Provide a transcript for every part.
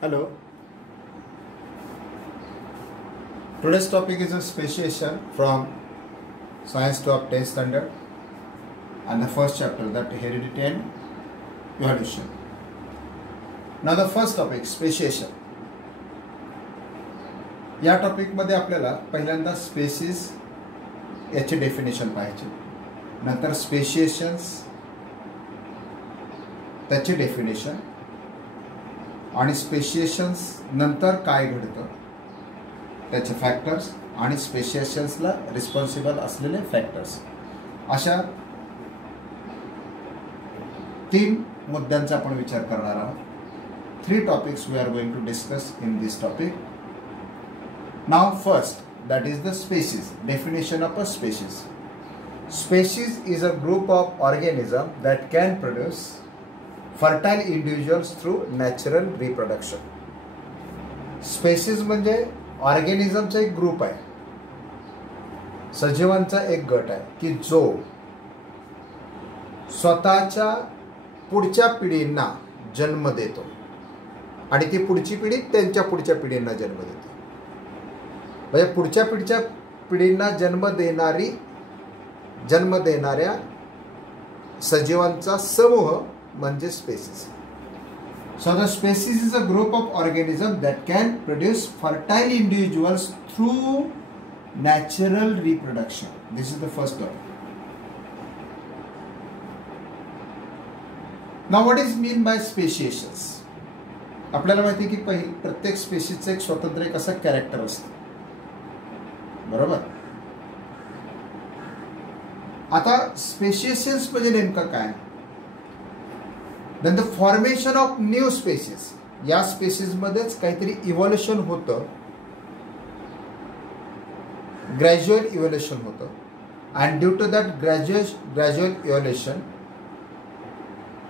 Hello. Today's topic is a speciation from Science 2 of 10th standard and the first chapter, that heredity and evolution. Now the first topic, speciation. या topic मध्ये आपल्याला पहिल्यांदा spaces याचे definition पाहायचे, नंतर स्पेशिएशन्स त्याचे definition आणि स्पेशिएशन्स नंतर काय घडतं त्याचे फॅक्टर्स आणि स्पेशिएशन्सला रिस्पॉन्सिबल असलेले फॅक्टर्स, अशा 3 मुद्द्यांचा आपण विचार करणार आहोत. 3 topics we are going to discuss in this topic. Now first, that is the species. Definition of a species. Species is a group of organisms that can produce fertile individuals through natural reproduction. Species म्हणजे ऑर्गॅनिझमचा एक group आहे, सजीवांचा एक गट आहे की जो स्वतःच्या पुढच्या पिढींना जन्म देतो आणि ती पुढची पिढी त्यांच्या पुढच्या पिढींना जन्म देते. म्हणजे पुढच्या पिढींना जन्म देणाऱ्या सजीवांचा समूह म्हणजे species. So the species is a group of organisms that can produce fertile individuals through natural reproduction. This is the first topic. Now what is mean by speciations? आपल्याला माहिती आहे की प्रत्येक स्पेसीसचं एक स्वतंत्र एक असं कॅरेक्टर असतं, बरोबर. आता स्पेशिएशन्स म्हणजे नेमकं काय? Then the formation of new species. या स्पेसीस मध्येच काहीतरी इव्होल्युशन होतं, ग्रॅज्युअल इव्होल्युशन होतं, and due to that gradual evolution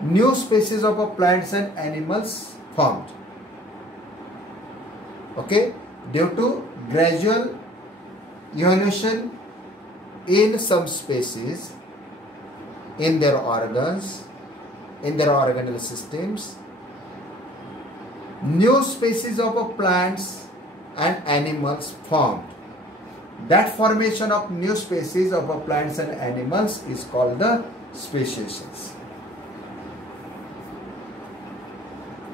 new species of a plants and animals formed. Okay, due to gradual evolution in some species, in their organs, in their organelle systems, new species of plants and animals formed. That formation of new species of plants and animals is called the speciations.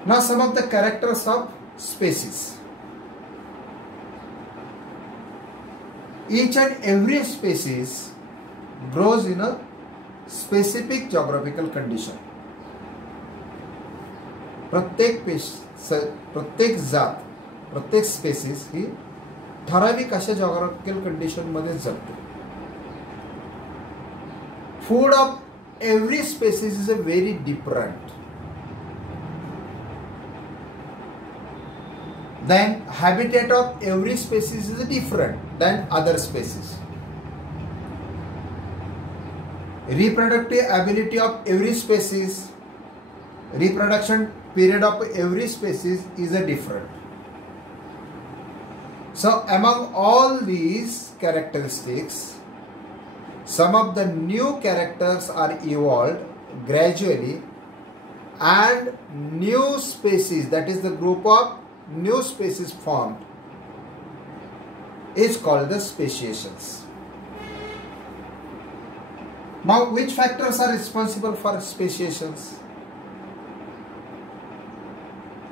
Now some of the characters of species. Each and every species grows in a specific geographical condition. प्रत्येक जात, प्रत्येक species ही ठराविक अशा geographical condition मध्ये जगते. Food of every species is a very different. Then habitat of every species is different than other species. Reproductive ability of every species, reproduction period of every species is a different. So among all these characteristics, some of the new characters are evolved gradually, and new species, that is the group of new species formed, is called the speciations. Now which factors are responsible for speciations?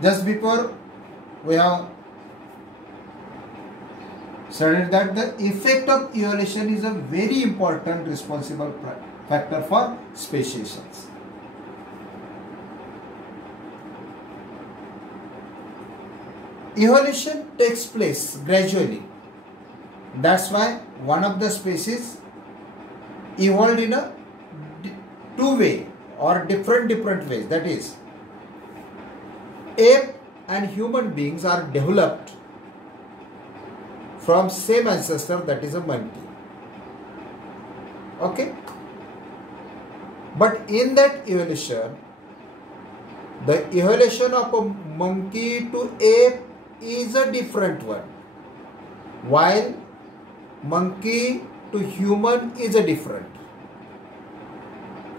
Just before we have studied that the effect of evolution is a very important responsible factor for speciations. Evolution takes place gradually. That's why one of the species evolved in a two-way or different ways. That is, ape and human beings are developed from same ancestor, that is a monkey. Okay? But in that evolution, the evolution of a monkey to ape is a different one, while monkey to human is a different.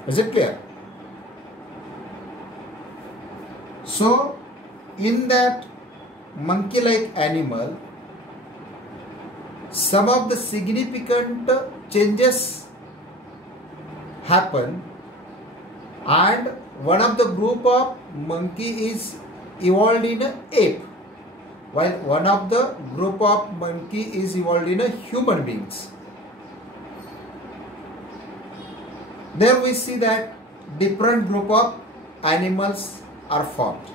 Is it clear? So in that monkey-like animal, some of the significant changes happen, and one of the group of monkey is evolved in an ape, while one of the group of monkey is evolved in a human beings. There we see that different group of animals are formed.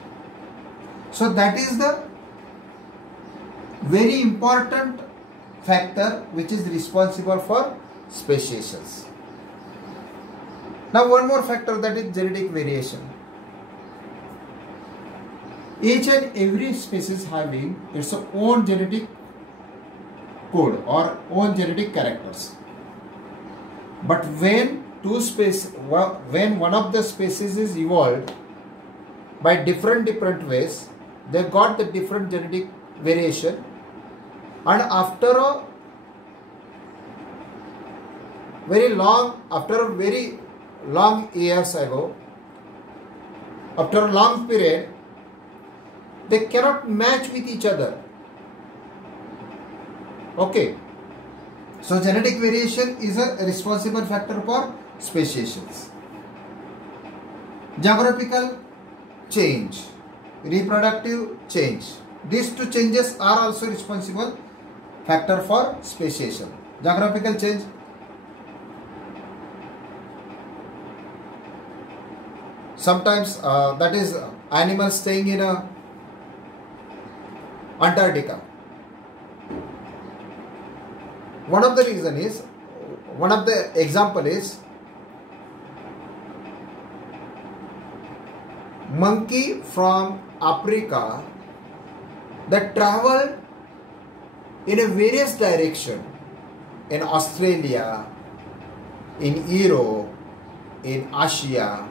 So that is the very important factor which is responsible for speciations. Now one more factor, that is genetic variation. Each and every species having its own genetic code or own genetic characters. But when one of the species is evolved by different ways, they got the different genetic variation, and after a very long years ago, after a long period, they cannot match with each other. Okay, so genetic variation is a responsible factor for speciations. Geographical change, reproductive change, these two changes are also responsible factor for speciation. Geographical change, sometimes that is animals staying in Antarctica. One of the example is monkey from Africa that travel in a various direction, in Australia, in Europe, in Asia.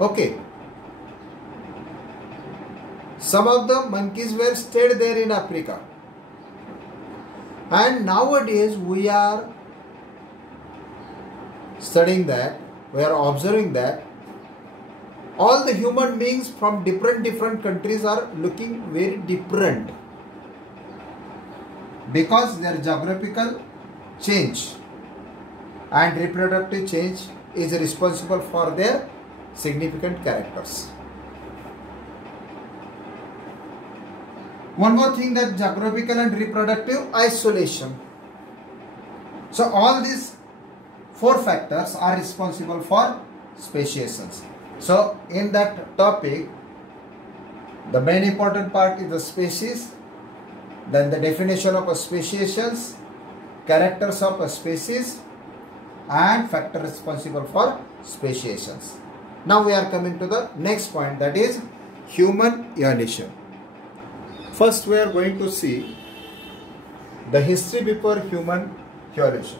Okay. Some of the monkeys were stayed there in Africa. And nowadays we are studying that, we are observing that all the human beings from different countries are looking very different, because their geographical change and reproductive change is responsible for their significant characters. One more thing, that geographical and reproductive isolation. So all these four factors are responsible for speciations. So in that topic, the main important part is the species, then the definition of a speciations, characters of a species, and factor responsible for speciations. Now we are coming to the next point, that is human evolution. First we are going to see the history before human evolution.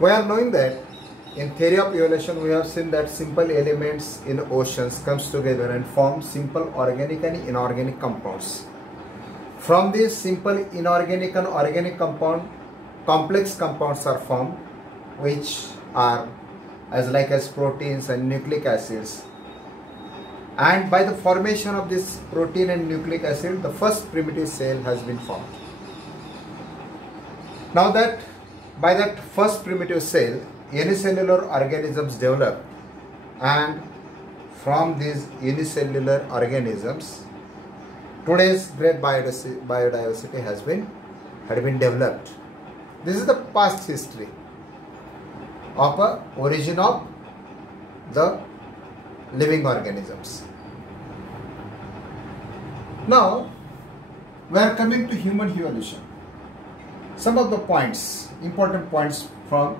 We are knowing that in theory of evolution we have seen that simple elements in oceans comes together and form simple organic and inorganic compounds. From these simple inorganic and organic compound, complex compounds are formed, which are as proteins and nucleic acids. And by the formation of this protein and nucleic acid, the first primitive cell has been formed. Now that by that first primitive cell, unicellular organisms developed, and from these unicellular organisms, today's great biodiversity had been developed. This is the past history of a origin of the living organisms. Now we are coming to human evolution. Some of the points, important points from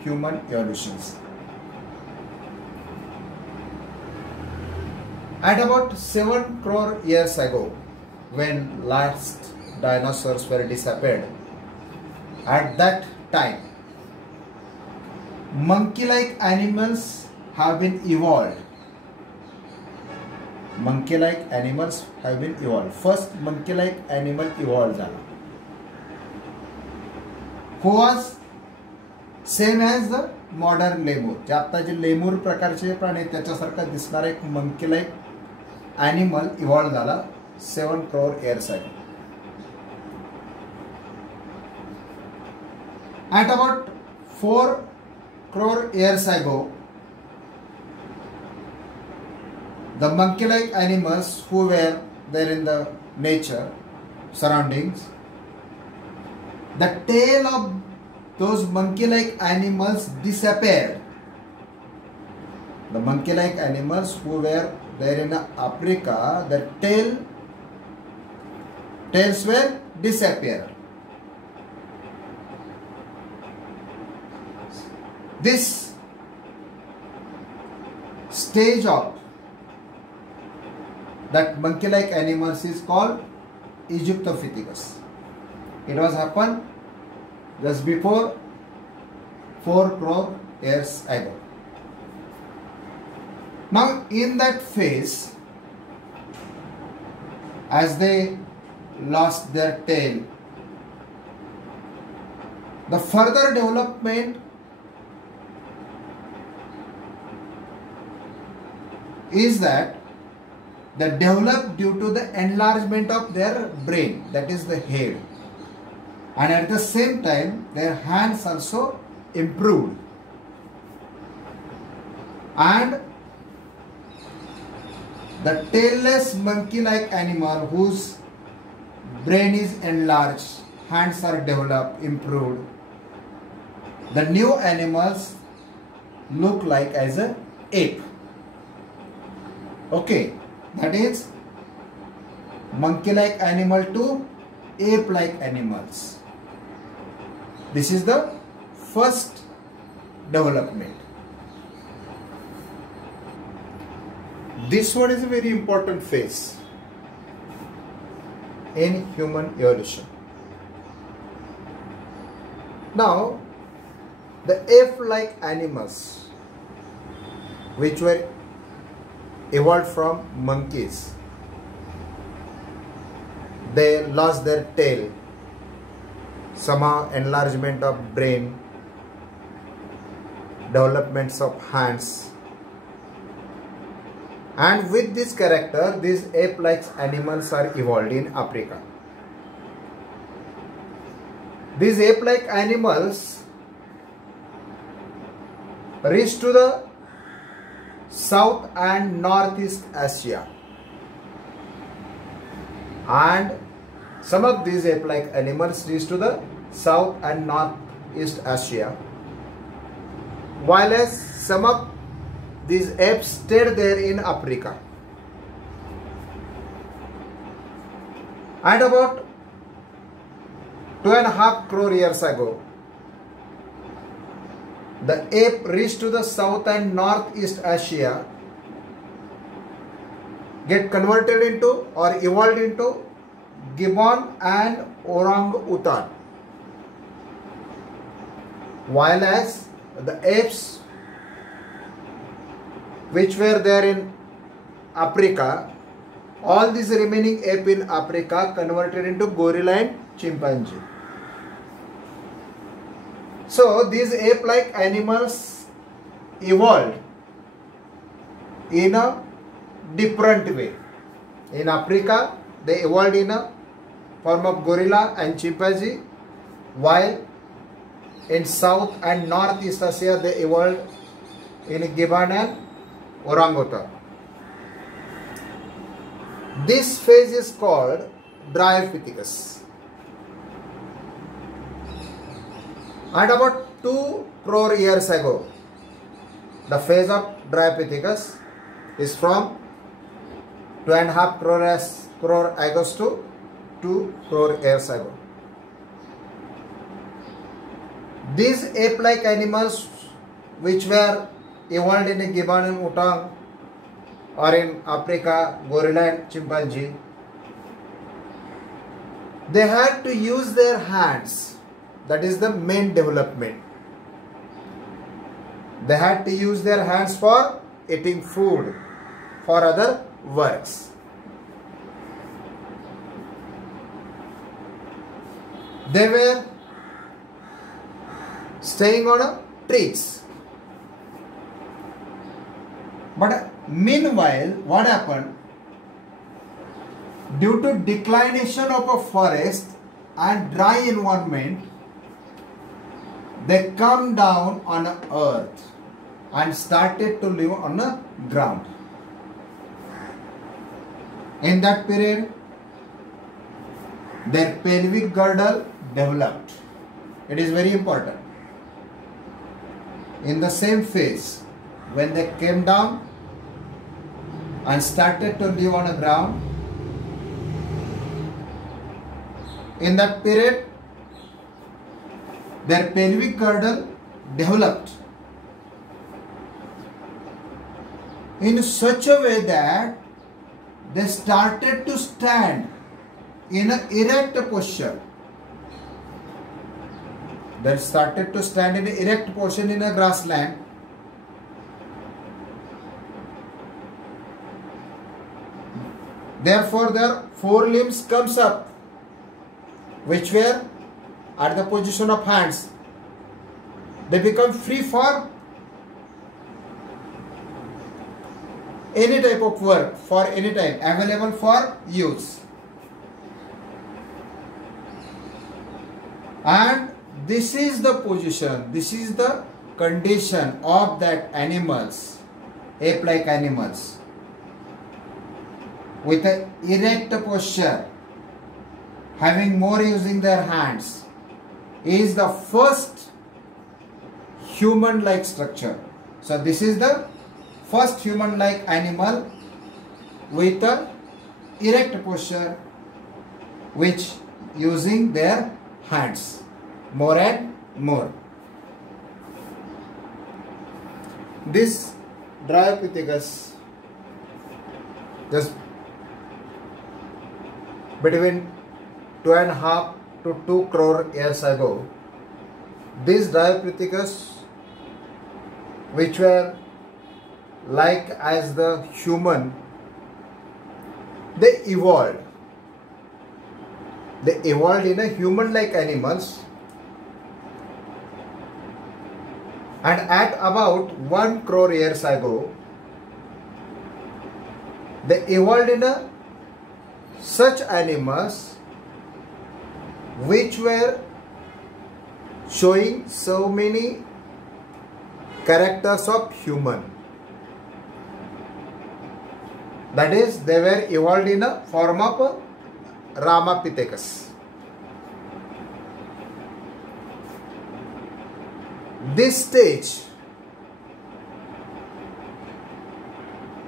human evolutions. At about 7 crore years ago, when last dinosaurs were disappeared, at that time monkey-like animals have been evolved. Monkey-like animals have been evolved. First monkey-like animal evolved झाला, who was same as the modern lemur. जे आता जे lemur प्रकारचे प्राणी त्याच्यासारखा दिसणारा एक monkey-like animal evolve झाला 7 crore years ago. At about 4 crore years ago, the monkey-like animals who were there in the nature surroundings, the tail of those monkey-like animals disappeared. The monkey-like animals who were there in Africa, the tails were disappeared. This stage of that monkey-like animals is called Egyptopithecus. It was happened just before 4 crore years ago. Now in that phase, as they lost their tail, the further development is that they developed due to the enlargement of their brain, that is the head, and at the same time their hands also improved, and the tailless monkey-like animal whose brain is enlarged, hands are developed, improved, the new animals look like as a ape. Okay, that is monkey-like animal to ape-like animals. This is the first development. This one is a very important phase in human evolution. Now, the ape-like animals which were evolved from monkeys, they lost their tail, somehow enlargement of brain, developments of hands, and with this character these ape-like animals are evolved in Africa. These ape-like animals reached to the South and Northeast Asia, and some of these ape-like animals reached to the South and Northeast Asia, while as some of these apes stayed there in Africa. And about 2.5 crore years ago, the ape reached to the South and Northeast Asia, get converted into or evolved into gibbon and orangutan, while as the apes which were there in Africa, all these remaining ape in Africa converted into gorilla and chimpanzee. So these ape-like animals evolved in a different way. In Africa, they evolved in a form of gorilla and chimpanzee, while in South and Northeast Asia, they evolved in gibbon and orangutan. This phase is called Dryopithecus. And about 2 crore years ago, the phase of Dryopithecus is from 2.5 crore ago to 2 crore years ago. These ape-like animals which were evolved in a gibbon and orangutan, or in Africa, gorilla and chimpanzee, they had to use their hands. That is the main development. They had to use their hands for eating food, for other works. They were staying on trees. But meanwhile, what happened? Due to declination of a forest and dry environment, they come down on earth and started to live on the ground. In that period, their pelvic girdle developed. It is very important. In the same phase, when they came down and started to live on the ground, in that period, their pelvic girdle developed in such a way that they started to stand in an erect posture. They started to stand in an erect position in a grassland. Therefore, their forelimbs comes up, which were at the position of hands. They become free for any type of work, for any time, available for use. And this is the position, this is the condition of that animals, ape-like animals, with an erect posture, having more using their hands, is the first human-like structure. So this is the first human-like animal with a erect posture, which using their hands more and more. This Dryopithecus, just between 2.5 to 2 crore years ago, these Dryopithecus, which were like as the human, they evolved. They evolved in a human-like animals, and at about 1 crore years ago, they evolved in a such animals which were showing so many characters of human. That is, they were evolved in a form of Ramapithecus. This stage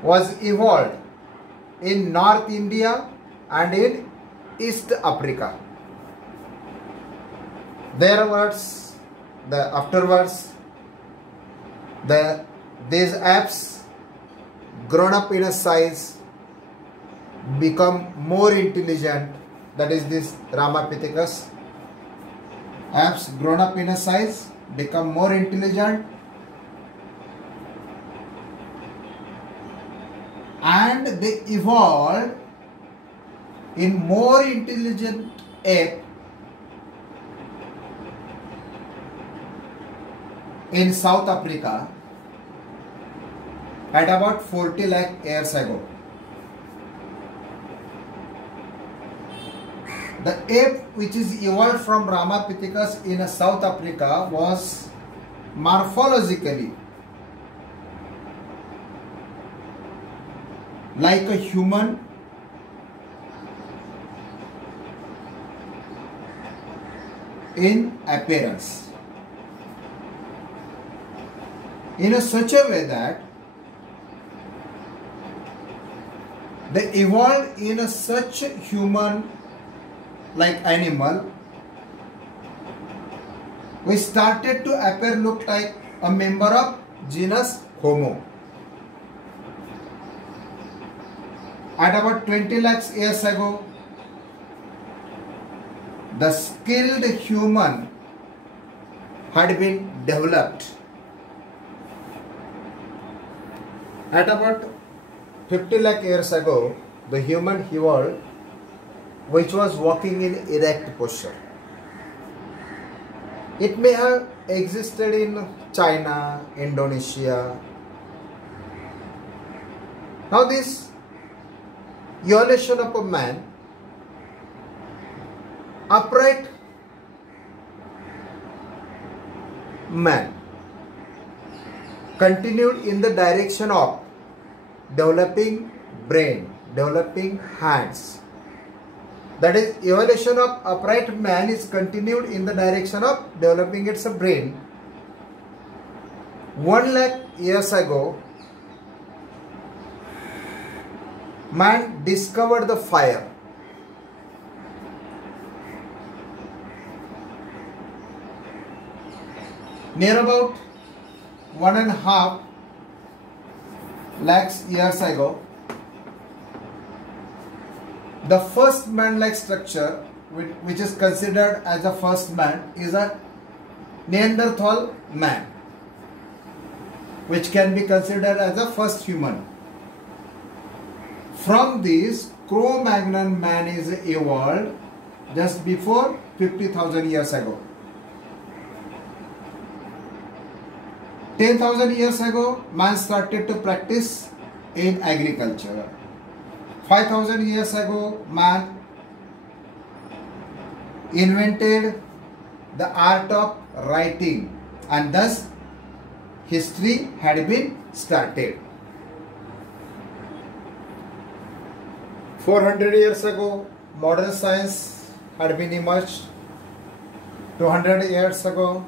was evolved in North India and in East Africa. Afterwards, these apes grown up in a size, become more intelligent. That is this Ramapithecus. Apes grown up in a size, become more intelligent, and they evolved in more intelligent ape in South Africa at about 40 lakh years ago. The ape which is evolved from Ramapithecus in South Africa was morphologically like a human, in appearance, in such a way that they evolved in such human like animal, we started to appear look like a member of genus Homo. At about 20 lakhs years ago, the skilled human had been developed. At about 50 lakh years ago, the human evolved which was walking in erect posture. It may have existed in China, Indonesia. Now this evolution of a man upright man continued in the direction of developing brain, developing hands. That is, evolution of upright man is continued in the direction of developing its brain. 1 lakh years ago, man discovered the fire. Near about 1.5 lakhs years ago, the first man-like structure, which is considered as the first man, is a Neanderthal man, which can be considered as the first human. From this, Cro-Magnon man is evolved just before 50,000 years ago. 10,000 years ago, man started to practice in agriculture. 5,000 years ago, man invented the art of writing, and thus history had been started. 400 years ago, modern science had been emerged. 200 years ago,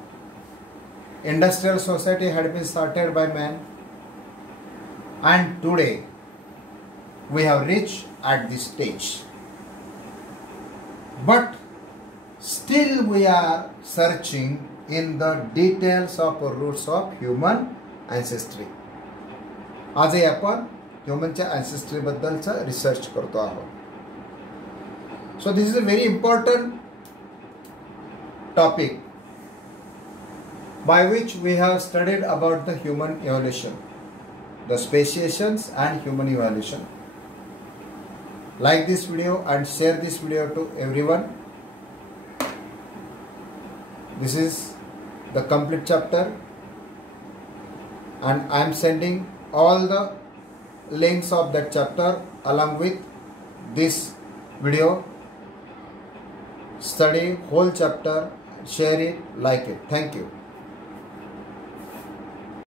industrial society had been started by man. And today, we have reached at this stage. But still we are searching in the details of roots of human ancestry. आजही आपण ह्युमनच्या ancestry बद्दलचा research करतो आहोत. So this is a very important topic by which we have studied about the human evolution, the speciations and human evolution. Like this video and share this video to everyone. This is the complete chapter, and I am sending all the links of that chapter along with this video. Study whole chapter, share it, like it. Thank you.